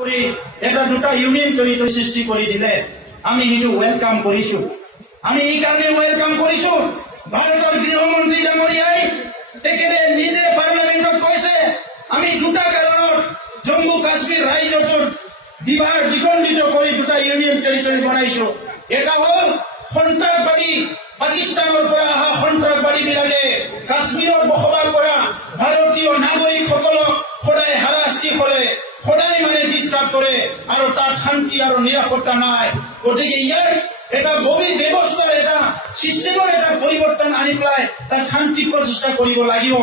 কৰি এটা দুটা ইউনিয়ন টেৰিটৰি সৃষ্টি কৰি দিলে আমি সেইটো ওয়েলকাম কৰিছো। আমি এই কাৰণে ওয়েলকাম কৰিছো, ভাৰতৰ গৃহমন্ত্ৰী ডাঙৰীয়াই তেখেতে নিজে পাৰ্লামেণ্টত কৈছে আমি দুটা কাৰণত জম্মু কাশ্মীৰ ৰাজ্যটোৰ দ্বিখণ্ডিত কৰি দুটা ইউনিয়ন টেৰিটৰি বনাইছো। এটা হ'ল সন্ত্ৰাসবাদী পাকিস্তানৰ পৰা অহা সন্ত্ৰাসবাদীবিলাকে কাশ্মীৰত বসবাস কৰা ভাৰতীয় নাগৰিকসকলক সদায় হাৰাশাস্তি কৰে, সদায় ডিস্টার্ব করে আর তার শান্তি আর নিরাপত্তা নাই। গতিকে ইয়ার এটা গভীর ব্যবস্থার এটা সিস্টেমের এটা পরিবর্তন আনি পেলাই তার শান্তি প্রচেষ্টা কৰিব লাগিব।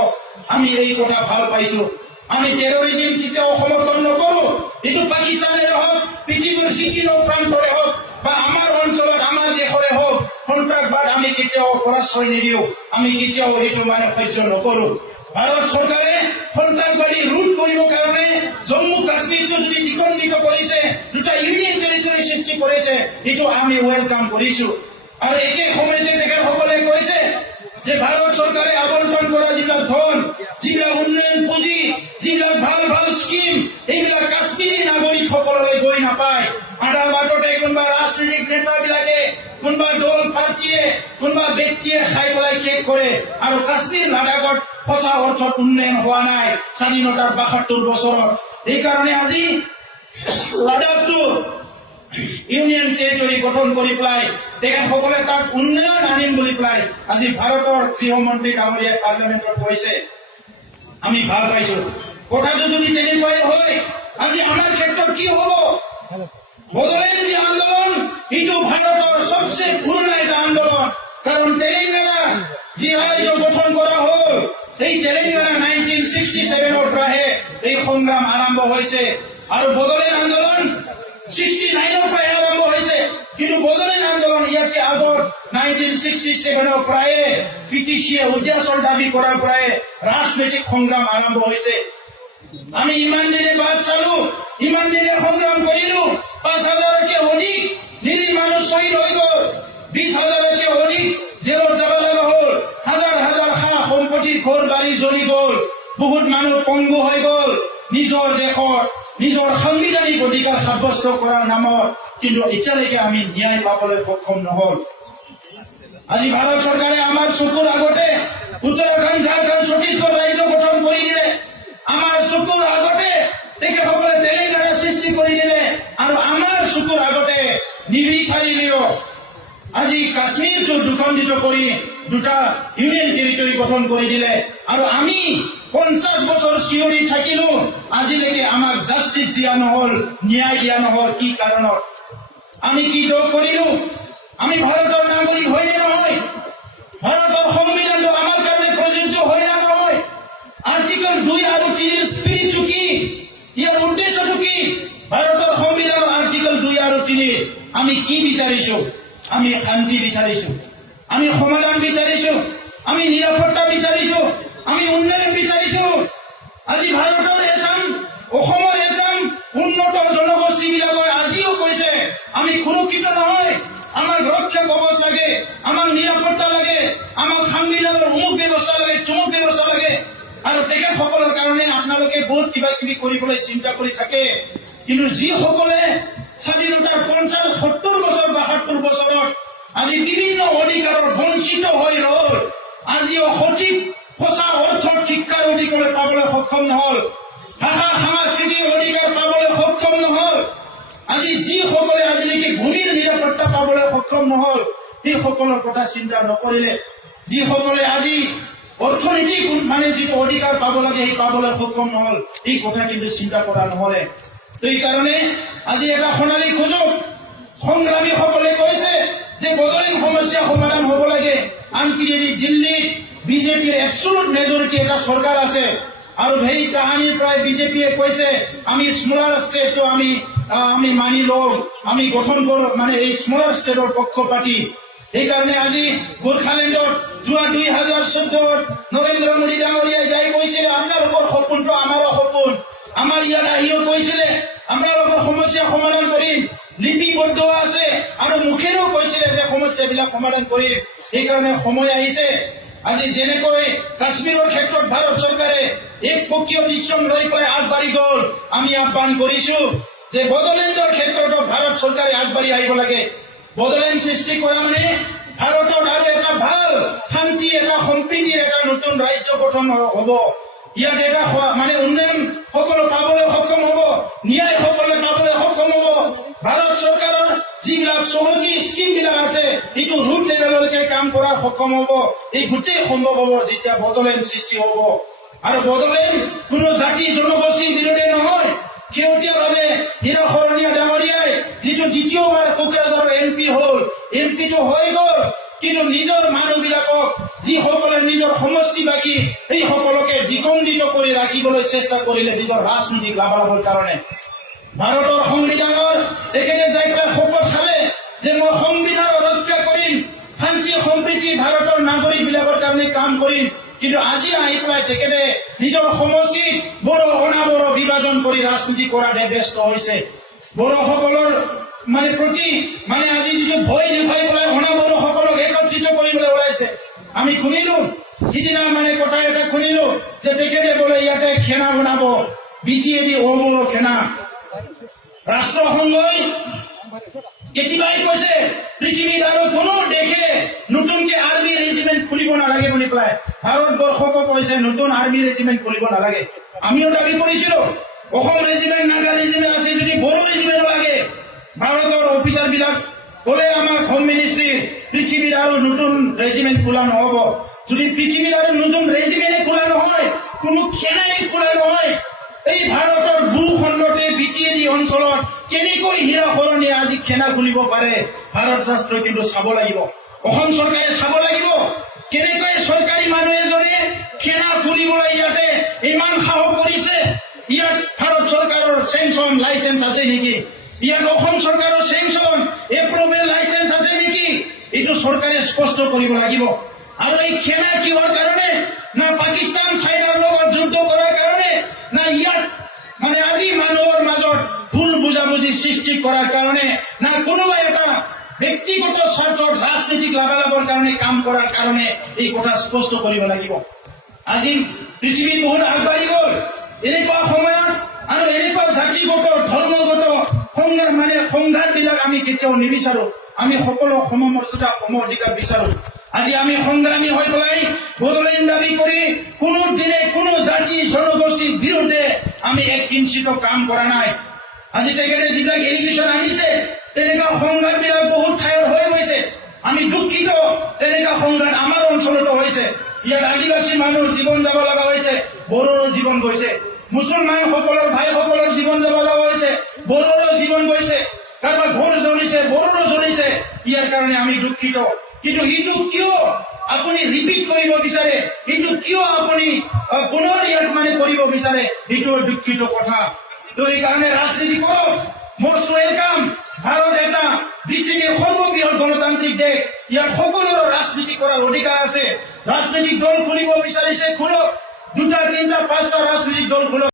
আমি এই কথা ভাল পাইছো। আমি টেৰোৰিজম কেতিয়াও সমৰ্থন নকৰো। এইটো পাকিস্তানেৰে হওক, পৃথিৱীৰ যিকোনো প্ৰান্তৰে হওক বা আমাৰ অঞ্চলত আমাৰ দেশৰে হওক, সন্ত্ৰাসবাদ আমি কেতিয়াও পৰাশ্ৰয় নিদিওঁ। আমি কেতিয়াও এইটো সহ্য নকৰো। ভাৰত চৰকাৰে সন্ত্ৰাসবাদী ৰোধ কৰিব কাৰণে জম্মু কাশ্মীৰটো যদি দ্বিখণ্ডিত কৰিছে, দুটা ইউনিয়ন টেৰিটৰি সৃষ্টি কৰিছে, এইটো আমি ওয়েলকাম কৰিছো। আৰু একে সময়তে তেখেতসকলে কৈছে যে ভাৰত চৰকাৰে আবণ্টন কৰা যিবিলাক ধন, যিবিলাক উন্নয়ন পুঁজি, যিবিলাক ভাল ভাল স্কিম, এইবিলাক কাশ্মীৰী নাগৰিকসকললৈ গৈ নাপায়। আধা বাটতে কোনোবা ৰাজনৈতিক নেতাবিলাকে, কোনোবা দল পাৰ্টীয়ে, কোনোবা ব্যক্তিয়ে খাই পেলাই শেষ কৰে। আৰু কাশ্মীৰ লাডাখত সঁচা অৰ্থত উন্নয়ন হোৱা নাই স্বাধীনতাৰ ৭২ বছৰত। এইকাৰণে আজি লাডাখটো ইউনিয়ন টেৰিটৰি গঠন কৰি পেলাই তেখেতসকলে তাক উন্নয়ন আনিম বুলি পেলাই আজি ভাৰতৰ গৃহমন্ত্ৰী ডাঙৰীয়াই পাৰ্লামেণ্টত কৈছে। আমি ভাল পাইছো। কথাটো যদি তেনেকুৱাই হয়, আজি আমাৰ ক্ষেত্ৰত কি হব? বদলেঞ্চি আন্দোলন এইটো ভাৰতৰ সবচে পুৰণা এটা আন্দোলন। কাৰণ তেলেংগানা যি ৰাজ্য গঠন কৰা হল, এই তেলেংগানা 1967 পৰাহে এই সংগ্ৰাম আৰম্ভ হৈছে। আৰু বদলেণ্ড আন্দোলন 69 পৰাহে আৰম্ভ হৈছে। কিন্তু বদলেণ্ড আন্দোলন ইয়াতকে আগত 1967 পৰাহে পিটিচিয়ে উদ্যাসৰ দাবী কৰাৰ পৰাই ৰাজনৈতিক সংগ্ৰাম আৰম্ভ হৈছে। আমি ইমান দিনে বাদ চালো, ইমান দিনে সংগ্ৰাম কৰিলো। ৫,০০০তকৈ অধিক নিৰীহ মানুহ শ্বহীদ হৈ গল, ২০,০০০তকৈ অধিক জেলত যাব লগা হল, হাজাৰ হাজাৰ সা সম্পত্তি ঘৰ বাৰী জ্বলি গল, বহুত মানুহ পংগু হৈ গল নিজৰ দেশৰ নিজৰ সাংবিধানিক অধিকাৰ সাব্যস্ত কৰাৰ নামত। কিন্তু এতিয়ালৈকে আমি ন্যায় পাবলৈ সক্ষম নহল। আজি ভাৰত চৰকাৰে আমাৰ চকুৰ আগতে উত্তৰাখণ্ড, ঝাৰখণ্ড, ছত্তীশগড় ৰাজ্য গঠন কৰি দিলে। আমাৰ চকুৰ আগতে তেখেতসকলে তেলেংগানা সৃষ্টি কৰি দিলে। আৰু আমাৰ চকুৰ আগতে নিবিচাৰিলেও আজি কাশ্মীৰটো দ্বিখণ্ডিত কৰি দুটা ইউনিয়ন টেৰিটৰি গঠন কৰি দিলে। আৰু আমি ৫০ বছৰ চিঞৰি থাকিলো, আজিলৈকে আমাক জাষ্টিচ দিয়া নহল, ন্যায় দিয়া নহল। কি কাৰণত? আমি কি দোষ কৰিলো? আমি ভাৰতৰ নাগৰিক হয় নে নহয়? ভাৰতৰ সংবিধানটো আমাৰ কাৰণে প্ৰযোজ্য হয় নে নহয়? আৰ্টিকল ২ আৰু ৩ৰ স্পিৰিটটো কি? ইয়াৰ উদ্দেশ্যটো কি? ভাৰতৰ সংবিধানৰ আৰ্টিকল ২ আৰু ৩ আমি কি বিচাৰিছো? আমি শান্তি বিচাৰিছো, আমি সমাধান বিচাৰিছো, আমি নিৰাপত্তা বিচাৰিছো, আমি উন্নয়ন বিচাৰিছো। আজি ভাৰতৰ এচাম, অসমৰ এচাম উন্নত জনগোষ্ঠীবিলাকে আজিও কৈছে আমি সুৰক্ষিত নহয়, আমাক ৰক্ষা কবচ লাগে, আমাক নিৰাপত্তা লাগে, আমাক সংবিধানৰ অমুক ব্যৱস্থা লাগে, চমুক ব্যৱস্থা লাগে। আৰু তেখেতসকলৰ কাৰণে আপোনালোকে বহুত কিবা কিবি কৰিবলৈ চিন্তা কৰি থাকে। কিন্তু যিসকলে স্বাধীনতাৰ ৫০-৭০ বছৰ, ৭২ বছৰত আজি বিভিন্ন অধিকাৰৰ বঞ্চিত হৈ ৰল, আজিও সঠিক সঁচা অৰ্থত শিক্ষাৰ অধিকাৰ পাবলৈ সক্ষম নহল, ভাষা সাংস্কৃতিক অধিকাৰ পাবলৈ সক্ষম নহল, আজি যিসকলে আজিলৈকে ভূমিৰ নিৰাপত্তা পাবলৈ সক্ষম নহল, সেইসকলৰ কথা চিন্তা নকৰিলে, যিসকলে আজি অৰ্থনৈতিক যিটো অধিকাৰ পাব লাগে সেই পাবলৈ সক্ষম নহল, এই কথা কিন্তু চিন্তা কৰা নহলে। সেইকাৰণে আজি এটা সোণালী সুযোগ সংগ্ৰামীসকলে কৈছে যে বদলেণ্ড সমস্যা সমাধান হব লাগে। আনকি দিল্লীত বিজেপিৰ এবছলুট মেজৰিটি এটা চৰকাৰ আছে। আৰু সেই কাহানিৰ পৰাই বিজেপিয়ে কৈছে আমি স্মলাৰ ষ্টেটটো আমি মানি লওঁ, আমি গঠন কৰো, এই স্মলাৰ ষ্টেটৰ পক্ষ পাতি। সেইকাৰণে আজি গোৰ্খালেণ্ডত যোৱা ২০১৪ নৰেন্দ্ৰ মোদী ডাঙৰীয়াই যাই কৈছিলে আপোনালোকৰ সপোনটো আমাৰো সপোন। আমাৰ ইয়াত আহিও কৈছিলে আপোনালোকৰ সমস্যা সমাধান কৰিম, লিপিবদ্ধ আছে আৰু মুখেৰেও কৈছিলে যে সমস্যাবিলাক সমাধান কৰিম। সেইকাৰণে সময় আহিছে। আজি যেনেকৈ কাশ্মীৰৰ ক্ষেত্ৰত ভাৰত চৰকাৰে এক পক্ষীয় ডিচিছন লৈ পেলাই আগবাঢ়ি গল, আমি আহ্বান কৰিছো যে বড়োলেণ্ডৰ ক্ষেত্ৰত ভাৰত চৰকাৰে আগবাঢ়ি আহিব লাগে। বড়োলেণ্ড সৃষ্টি কৰা মানে ভাৰতত আৰু এটা ভাল শান্তি, এটা সম্প্ৰীতিৰ এটা নতুন ৰাজ্য গঠন হ'ব। ইয়াত এটা মানে উন্নয়ন সকলো পাবলৈ সক্ষম হ'ব, ন্যায় সকলে পাবলৈ সক্ষম হ'ব। ভাৰত চৰকাৰৰ যিবিলাক চহকী স্কিম বিলাক আছে এইটো ৰুট লেভেললৈকে কাম কৰাৰ সক্ষম হ'ব। এই গোটেই সম্ভৱ হ'ব যেতিয়া বড়োলেণ্ড সৃষ্টি হ'ব। আৰু বড়োলেণ্ড কোনো জাতি জনগোষ্ঠীৰ বিৰোধে নহয়। শেহতীয়াভাৱে হীৰা শৰণীয়া ডাঙৰীয়াই যিটো দ্বিতীয়বাৰ কোকৰাঝাৰৰ MP হ'ল, MP টো হৈ গ'ল, কিন্তু নিজৰ মানুহবিলাকক যিসকলে নিজৰ সমষ্টিবাসী এই সকলকে দ্বিখণ্ডিত কৰি ৰাখিবলৈ চেষ্টা কৰিলে নিজৰ ৰাজনৈতিক লাভালাভৰ কাৰণে। ভাৰতৰ সংবিধানৰ তেখেতে যাই পেলাই শপত খালে যে মই সংবিধান ৰক্ষা কৰিম, শান্তি সম্প্ৰীতি ভাৰতৰ নাগৰিক বিলাকৰ কাৰণে কাম কৰিম। কিন্তু আজি আহি পেলাই তেখেতে নিজৰ সমষ্টিত বড়ো অনাবড়ো বিভাজন কৰি ৰাজনীতি কৰাতে ব্যস্ত হৈছে। বড়োসকলৰ মানে প্ৰতি মানে আজি যিটো ভয় দেখুৱাই পেলাই অনাবড়ো সকলক একত্ৰিত কৰিবলৈ ওলাইছে। আমি শুনিলো সিদিনা মানে কথা এটা শুনিলো যে তেখেতে বোলে ইয়াতে খেনা বনাব, BJD অমূল খেনা। ৰাষ্ট্ৰসংঘই কেতিয়াবাই কৈছে পৃথিৱীত আৰু কোনো দেশে নতুনকে আৰ্মি ৰেজিমেণ্ট খুলিব নালাগে বুলি পেলাই। ভাৰতবৰ্ষকো কৈছে নতুন আৰ্মি ৰেজিমেণ্ট খুলিব নালাগে। আমিও দাবী কৰিছিলো অসম ৰেজিমেণ্ট, নাগা ৰেজিমেণ্ট আছে যদি বড়ো ৰেজিমেণ্ট লাগে। ভাৰতৰ অফিচাৰ বিলাক ক'লে আমাক হোম মিনিষ্ট্ৰী পৃথিৱীত আৰু নতুন ৰেজিমেণ্ট খোলা নহ'ব। যদি পৃথিৱীত আৰু নতুন ৰেজিমেণ্টে খোলা নহয়, কোনো খেলাই খোলা নহয়, এই ভাৰতৰ ভূখণ্ডতে BJD অঞ্চলত কেনেকৈ হীৰা শৰণীয়া আজি খেনা খুলিব পাৰে ভাৰত ৰাষ্ট্ৰই কিন্তু চাব লাগিব। অসম চৰকাৰে চাব লাগিব কেনেকৈ চৰকাৰী মানুহ এজনে খেনা খুলিবলৈ ইয়াতে ইমান সাহস কৰিছে। ইয়াত ভাৰত চৰকাৰৰ চেংচন লাইচেন্স আছে নেকি? ইয়াত অসম চৰকাৰৰ চেংচন এপ্ৰুভেল লাইচেন্স আছে নেকি? এইটো চৰকাৰে স্পষ্ট কৰিব লাগিব। আৰু এই খেনা কিহৰ কাৰণে? না পাকিস্তান চাইনাৰ লগত যুদ্ধ কৰাৰ কাৰণে, না ইয়াত মানে আজি মানুহৰ মাজত ভুল বুজাবুজি সৃষ্টি কৰাৰ কাৰণে, না কোনোবা এটা ব্যক্তিগত স্বাৰ্থত ৰাজনৈতিক লাভালাভৰ কাৰণে কাম কৰাৰ কাৰণে এই কথা স্পষ্ট কৰিব লাগিব। আজি পৃথিৱী বহুত আগবাঢ়ি গ'ল। এনেকুৱা সময়ত আৰু এনেকুৱা জাতিগত ধৰ্মগত সংঘাত বিলাক আমি কেতিয়াও নিবিচাৰো। আমি সকলো সমমৰ্যাদা সম অধিকাৰ বিচাৰো। আজি আমি সংগ্ৰামী হৈ পেলাই বড়োলেণ্ড দাবী কৰি কোনো দিনে কোনো জাতি জনগোষ্ঠীৰ বিৰুদ্ধে আমি এক কিঞ্চিত কাম কৰা নাই। আজি তেখেতে যিবিলাক এলিগেশ্যন আনিছে তেনেকুৱা সংঘাত বিলাক বহুত ঠাইত হৈ গৈছে। আমি দুখিত তেনেকুৱা সংঘাত আমাৰ অঞ্চলতো হৈছে। ইয়াত আদিবাসী মানুহৰ জীৱন যাব লগা হৈছে, বড়োৰো জীৱন গৈছে। মুছলমান সকলৰ ভাইসকলৰ জীৱন যাব লগা হৈছে, বড়োৰো জীৱন গৈছে। কাৰোবাৰ ঘৰ জ্বলিছে, বড়োৰো জ্বলিছে। ইয়াৰ কাৰণে আমি দুখিত। কিন্তু সেইটো কিয় আপুনি ৰিপিট কৰিব বিচাৰে, সেইটো কিয় আপুনি পুনৰ ইয়াত মানে কৰিব বিচাৰে, সেইটো দুখিত কথা। তো এইকাৰণে ৰাজনীতি কৰক, মষ্ট ৱেলকাম। ভাৰত এটা পৃথিৱীৰ সৰ্ববৃহৎ গণতান্ত্ৰিক দেশ। ইয়াত সকলোৰে ৰাজনীতি কৰাৰ অধিকাৰ আছে। ৰাজনৈতিক দল খুলিব বিচাৰিছে খোলক, 2, 3, 5টা ৰাজনৈতিক দল খোলক।